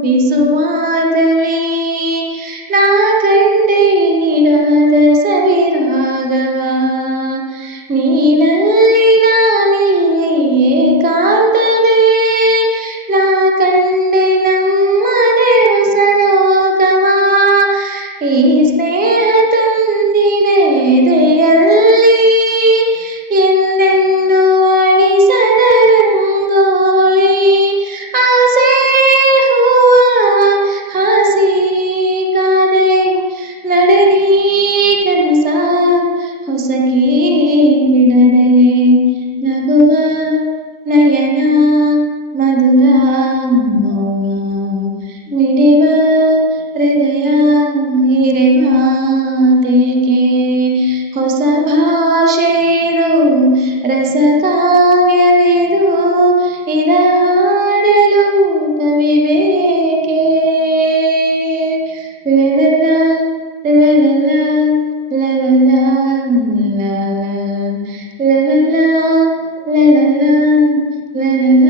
ರೂಪಿಸುವಾತಲೇ ನಾ ಕಂಡೆ ನಿನಾದ ಸವಿರಾಗವ ನೀನಲ್ಲಿ ನಾನಿಲ್ಲಿ ಏಕಾಂತವೇ ನಾ ಕಂಡೆ ನಮ್ಮದೇ ಹೊಸ ಲೋಕವ ಈ ಸ್ನೇಹ ತಂದಿದೆ ಎದೆಯಲ್ಲಿ ಎಂದೆಂದು ಅಳಿಸದ ರಂಗೋಲಿ ಆಸೆ ಹೂವ ಹಾಸಿ ಕಾದೆ ನಡೆದಿ ಕನಸ ಹೊಸಕಿ ಬಿಡದೆ ನಗುವ ನಯನ ಮಧುರ ಮೌನ ಮಿಡಿವ ಹೃದಯ ಹಿರಿಮಾತೇಕೆ ಹೊಸ ಭಾಷೆದು ರಸಕಾವ್ಯವಿದು ಇದ ಹಾಡಲು ಕವಿ ಬೇಕೆ ಲಲಲ ಲಲಲ ಲಲಲ ಲಲಲ ಲಲಲ ಲಲಲ ಲಲಲ